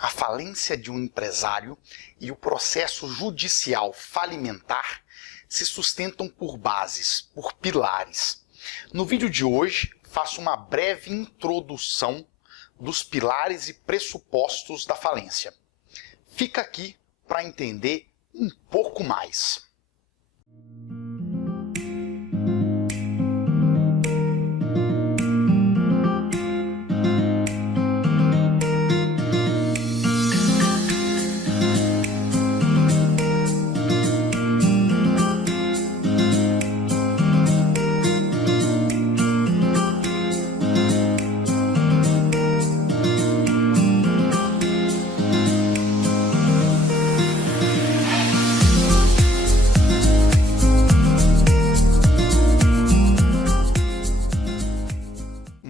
A falência de um empresário e o processo judicial falimentar se sustentam por bases, por pilares. No vídeo de hoje, faço uma breve introdução dos pilares e pressupostos da falência. Fica aqui para entender um pouco mais.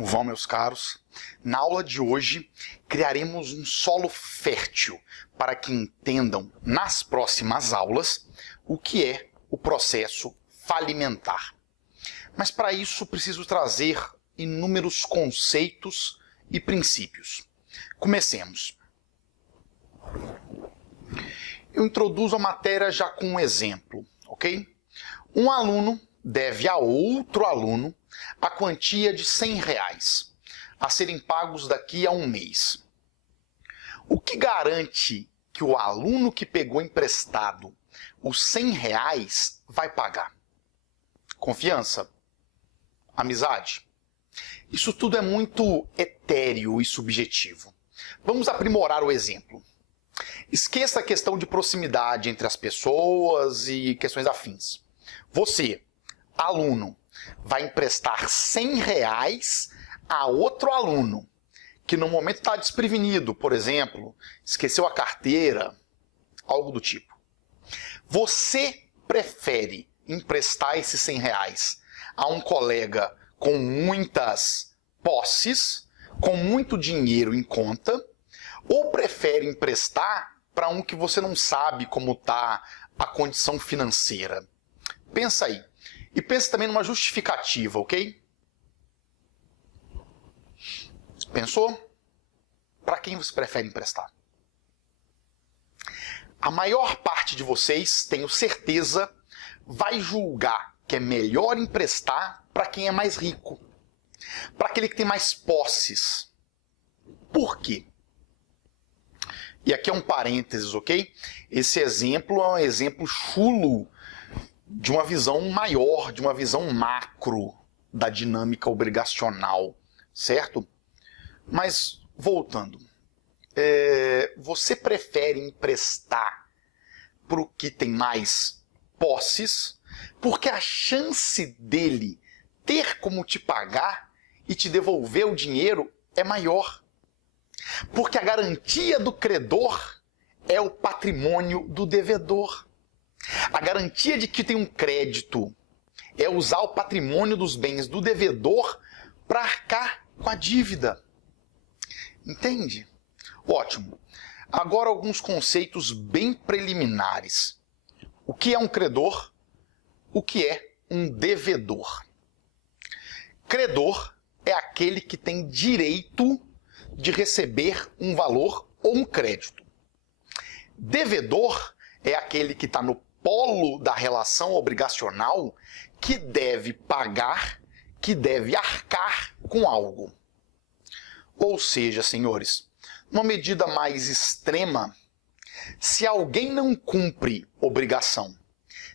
Vão, meus caros, na aula de hoje criaremos um solo fértil para que entendam nas próximas aulas o que é o processo falimentar. Mas para isso preciso trazer inúmeros conceitos e princípios. Comecemos. Eu introduzo a matéria já com um exemplo, ok? Um aluno deve a outro aluno a quantia de R$100 a serem pagos daqui a um mês. O que garante que o aluno que pegou emprestado os R$100 vai pagar? Confiança? Amizade? Isso tudo é muito etéreo e subjetivo. Vamos aprimorar o exemplo. Esqueça a questão de proximidade entre as pessoas e questões afins. Você, aluno, vai emprestar R$100 a outro aluno que no momento está desprevenido, por exemplo, esqueceu a carteira, algo do tipo. Você prefere emprestar esses R$100 a um colega com muitas posses, com muito dinheiro em conta, ou prefere emprestar para um que você não sabe como está a condição financeira? Pensa aí. E pense também numa justificativa, ok? Pensou? Para quem você prefere emprestar? A maior parte de vocês, tenho certeza, vai julgar que é melhor emprestar para quem é mais rico, para aquele que tem mais posses. Por quê? E aqui é um parênteses, ok? Esse exemplo é um exemplo chulo de uma visão maior, de uma visão macro da dinâmica obrigacional, certo? Mas, voltando, você prefere emprestar para o que tem mais posses, porque a chance dele ter como te pagar e te devolver o dinheiro é maior. Porque a garantia do credor é o patrimônio do devedor. A garantia de que tem um crédito é usar o patrimônio dos bens do devedor para arcar com a dívida. Entende? Ótimo. Agora alguns conceitos bem preliminares. O que é um credor? O que é um devedor? Credor é aquele que tem direito de receber um valor ou um crédito. Devedor é aquele que está no polo da relação obrigacional, que deve pagar, que deve arcar com algo. Ou seja, senhores, numa medida mais extrema, se alguém não cumpre obrigação,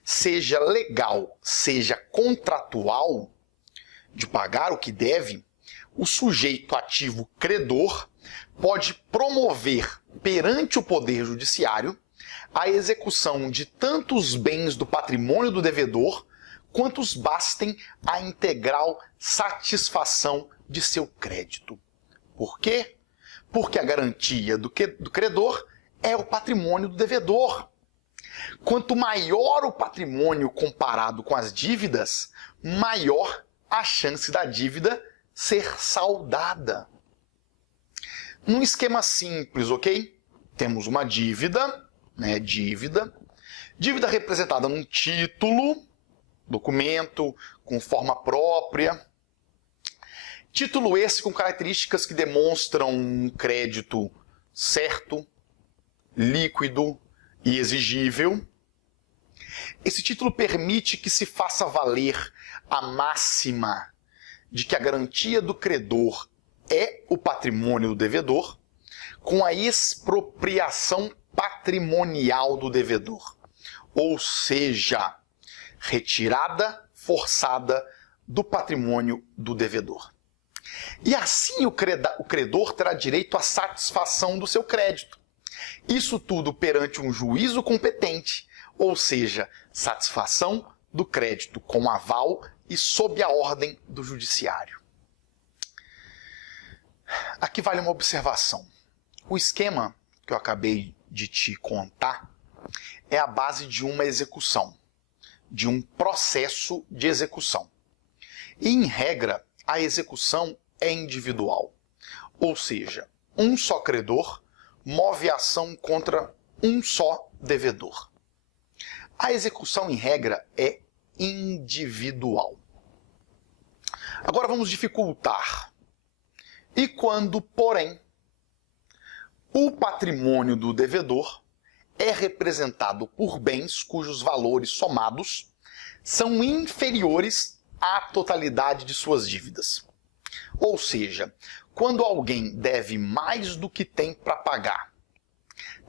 seja legal, seja contratual, de pagar o que deve, o sujeito ativo credor pode promover perante o Poder Judiciário a execução de tantos bens do patrimônio do devedor quantos bastem a integral satisfação de seu crédito. Por quê? Porque a garantia do credor é o patrimônio do devedor. Quanto maior o patrimônio comparado com as dívidas, maior a chance da dívida ser saldada. Num esquema simples, ok? Temos uma dívida, dívida representada num título, documento com forma própria. Título esse com características que demonstram um crédito certo, líquido e exigível. Esse título permite que se faça valer a máxima de que a garantia do credor é o patrimônio do devedor, com a expropriação patrimonial do devedor, ou seja, retirada forçada do patrimônio do devedor. E assim o credor terá direito à satisfação do seu crédito. Isso tudo perante um juízo competente, ou seja, satisfação do crédito com aval e sob a ordem do judiciário. Aqui vale uma observação. O esquema que eu acabei de te contar é a base de uma execução, de um processo de execução. E, em regra, a execução é individual, ou seja, um só credor move a ação contra um só devedor. A execução, em regra, é individual. Agora vamos dificultar. E quando, porém, o patrimônio do devedor é representado por bens cujos valores somados são inferiores à totalidade de suas dívidas. Ou seja, quando alguém deve mais do que tem para pagar,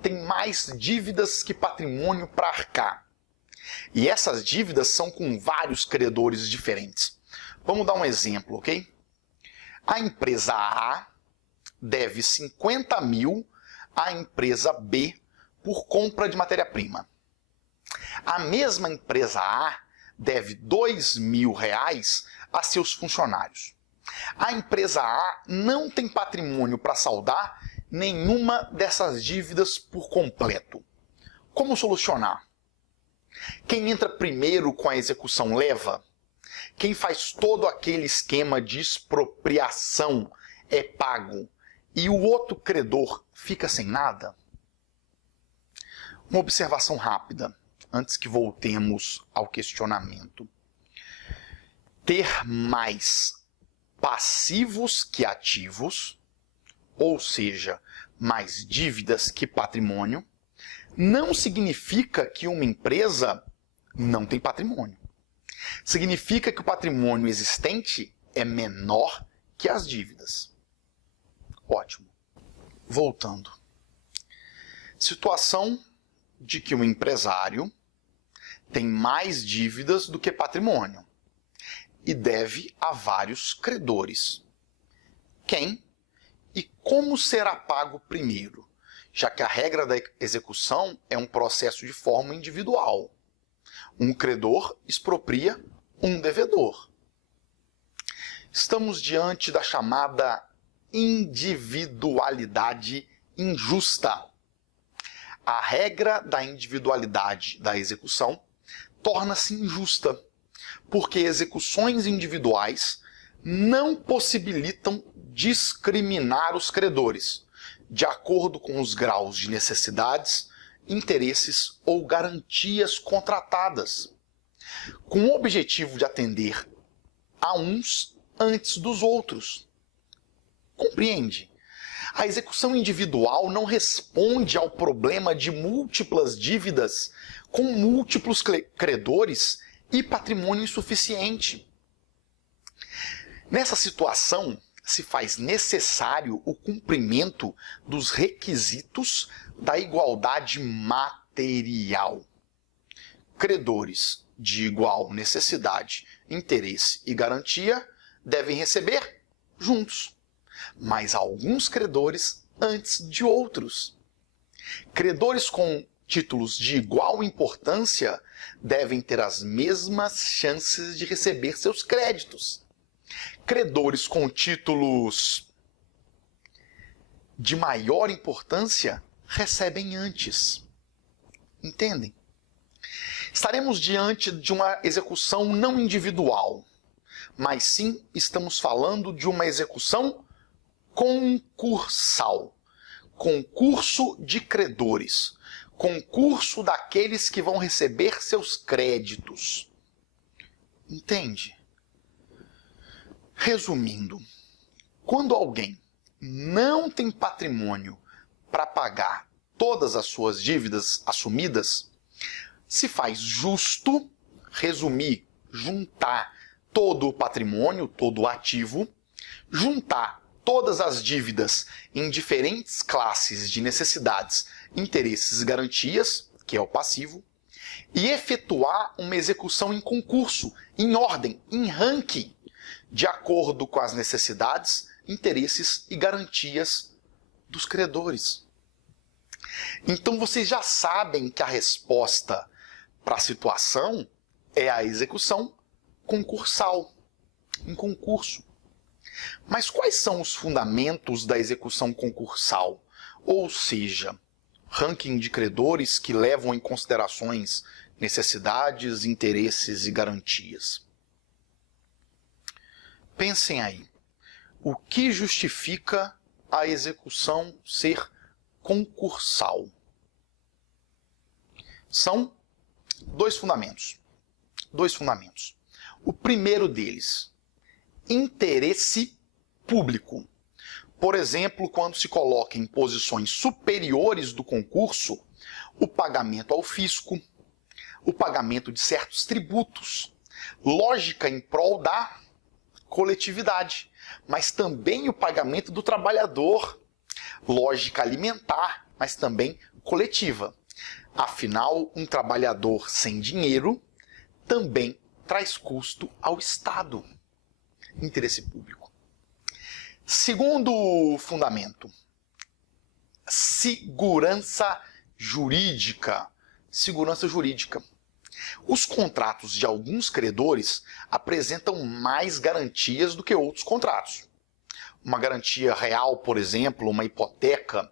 tem mais dívidas que patrimônio para arcar, e essas dívidas são com vários credores diferentes. Vamos dar um exemplo, ok? A empresa A deve 50 mil à empresa B por compra de matéria-prima. A mesma empresa A deve R$2.000 a seus funcionários. A empresa A não tem patrimônio para saldar nenhuma dessas dívidas por completo. Como solucionar? Quem entra primeiro com a execução leva? Quem faz todo aquele esquema de expropriação é pago e o outro credor fica sem nada? Uma observação rápida, antes que voltemos ao questionamento. Ter mais passivos que ativos, ou seja, mais dívidas que patrimônio, não significa que uma empresa não tem patrimônio. Significa que o patrimônio existente é menor que as dívidas. Ótimo. Voltando. Situação de que o empresário tem mais dívidas do que patrimônio e deve a vários credores. Quem e como será pago primeiro, já que a regra da execução é um processo de forma individual. Um credor expropria um devedor. Estamos diante da chamada individualidade injusta. A regra da individualidade da execução torna-se injusta, porque execuções individuais não possibilitam discriminar os credores, de acordo com os graus de necessidades, interesses ou garantias contratadas, com o objetivo de atender a uns antes dos outros. Compreende? A execução individual não responde ao problema de múltiplas dívidas com múltiplos credores e patrimônio insuficiente. Nessa situação, se faz necessário o cumprimento dos requisitos da igualdade material. Credores de igual necessidade, interesse e garantia devem receber juntos, mas alguns credores antes de outros. Credores com títulos de igual importância devem ter as mesmas chances de receber seus créditos. Credores com títulos de maior importância recebem antes. Entendem? Estaremos diante de uma execução não individual, mas sim estamos falando de uma execução concursal. Concurso de credores. Concurso daqueles que vão receber seus créditos. Entende? Resumindo, quando alguém não tem patrimônio para pagar todas as suas dívidas assumidas, se faz justo resumir, juntar todo o patrimônio, todo o ativo, juntar todas as dívidas em diferentes classes de necessidades, interesses e garantias, que é o passivo, e efetuar uma execução em concurso, em ordem, em ranking, de acordo com as necessidades, interesses e garantias dos credores. Então vocês já sabem que a resposta para a situação é a execução concursal, em concurso. Mas quais são os fundamentos da execução concursal? Ou seja, ranking de credores que levam em considerações necessidades, interesses e garantias. Pensem aí, o que justifica a execução ser concursal? São dois fundamentos. O primeiro deles, interesse público. Por exemplo, quando se coloca em posições superiores do concurso o pagamento ao fisco, o pagamento de certos tributos, lógica em prol da coletividade, mas também o pagamento do trabalhador, lógica alimentar, mas também coletiva. Afinal, um trabalhador sem dinheiro também traz custo ao Estado. Interesse público. Segundo fundamento, segurança jurídica. Segurança jurídica. Os contratos de alguns credores apresentam mais garantias do que outros contratos. Uma garantia real, por exemplo, uma hipoteca,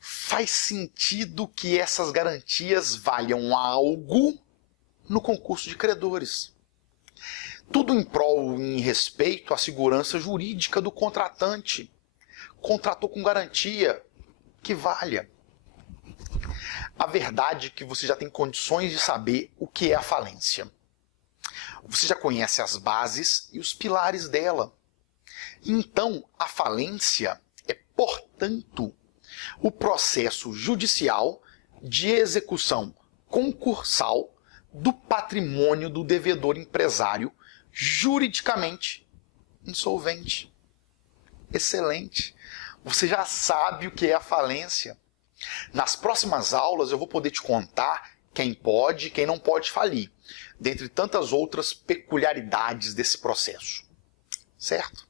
faz sentido que essas garantias valham algo no concurso de credores. Tudo em prol, em respeito à segurança jurídica do contratante. Contratou com garantia que valha. A verdade é que você já tem condições de saber o que é a falência. Você já conhece as bases e os pilares dela. Então, a falência é, portanto, o processo judicial de execução concursal do patrimônio do devedor empresário juridicamente insolvente. Excelente! Você já sabe o que é a falência. Nas próximas aulas eu vou poder te contar quem pode e quem não pode falir, dentre tantas outras peculiaridades desse processo. Certo?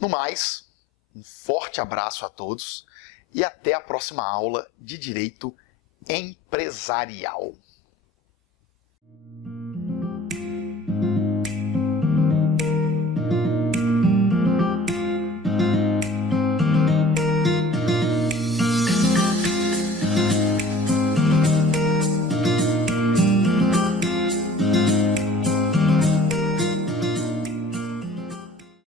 No mais, um forte abraço a todos e até a próxima aula de Direito Empresarial.